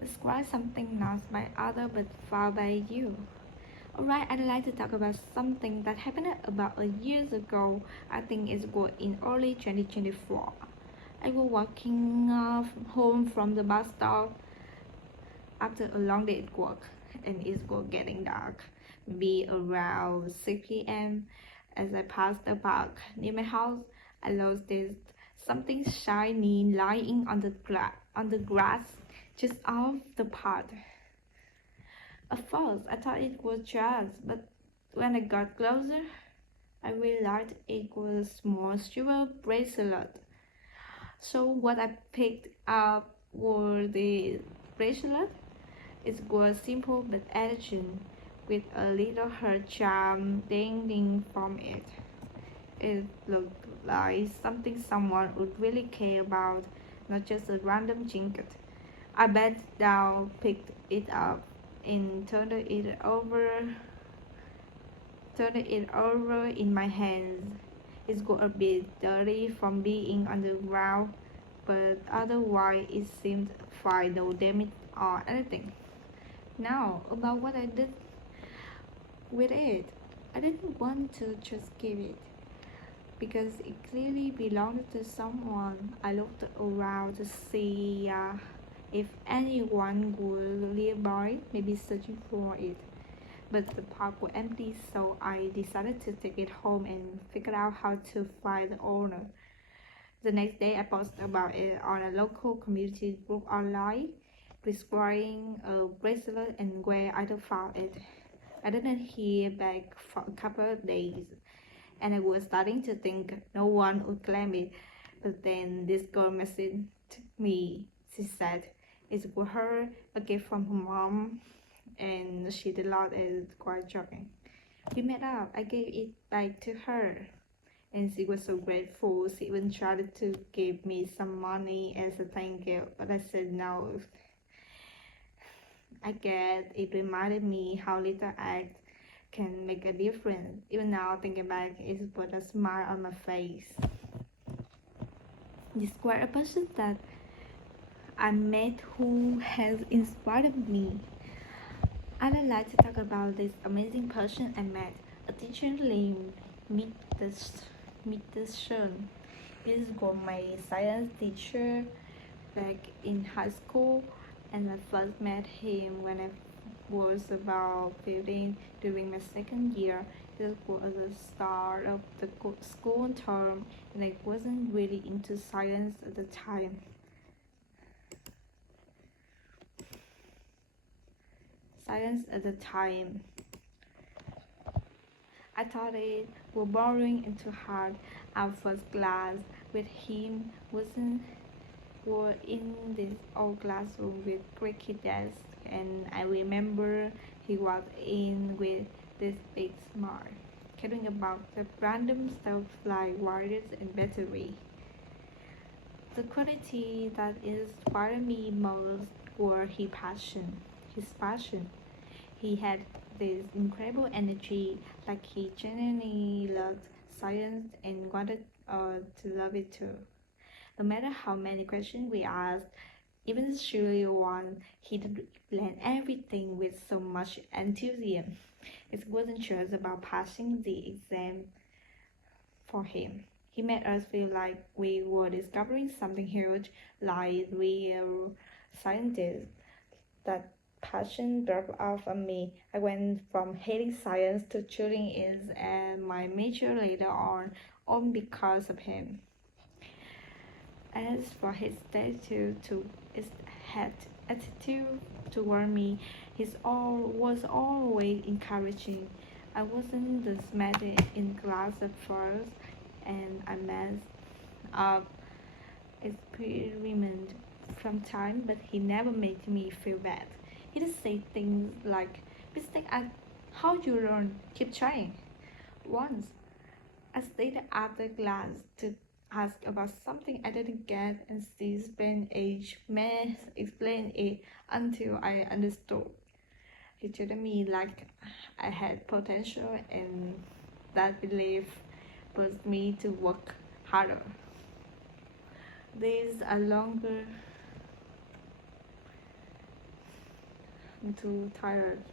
Describe something not by other but found by you. Alright, I'd like to talk about something that happened about a year ago. I think it was in early 2024. I was walking home from the bus stop after a long day at work, and it was getting dark, maybe around 6 p.m. As I passed the park near my house, I noticed something shiny lying on the grass just off the path. At first, I thought it was jazz, but when I got closer, I realized it was a small silver bracelet. So what I picked up were the bracelet. It was simple but elegant, with a little heart charm dangling from it. It looked like something someone would really care about, not just a random trinket. I bent down, picked it up, and turned it over in my hands. It got a bit dirty from being on the ground, but otherwise it seemed fine, no damage or anything. Now, about what I did with it. I didn't want to just give it because it clearly belonged to someone. I looked around to see if anyone would nearby, maybe searching for it. But the park was empty, so I decided to take it home and figure out how to find the owner. The next day, I posted about it on a local community group online, describing a bracelet and where I found it. I didn't hear back for a couple of days, and I was starting to think no one would claim it. But then this girl messaged me. She said it was her, a gift from her mom, and she did not is quite shocking. We met up. I gave it back to her, and she was so grateful. She even tried to give me some money as a thank you, but I said no. I guess it reminded me how little act can make a difference. Even now, thinking back, it put a smile on my face. Describe a person that I met who has inspired me. I'd like to talk about this amazing person I met, a teacher named Mitterson. This was my science teacher back in high school, and I first met him when I was about 15 during my second year. This was the start of the school term, and I wasn't really into science at the time. Science at the time. I thought it was boring and too hard. Our first class with him wasn't were in this old classroom with creaky desks, and I remember he walked in with this big smile, caring about the random stuff like wires and battery. The quality that inspired me most were his passion. He had this incredible energy, like he genuinely loved science and wanted to love it too. No matter how many questions we asked, even the silly one, he did explain everything with so much enthusiasm. It wasn't just about passing the exam for him. He made us feel like we were discovering something huge, like real scientists. That passion dropped off on me. I went from hating science to choosing it as my major later on, all because of him. As for his his had attitude toward me, his all was always encouraging. I wasn't the smartest in class at first, and I messed up experiment from time, but he never made me feel bad. He just say things like, "Mistake at how you learn, keep trying." Once I stayed after class to ask about something I didn't get, and she spent age may explain it until I understood. He treated me like I had potential, and that belief pushed me to work harder. These are longer I'm too tired.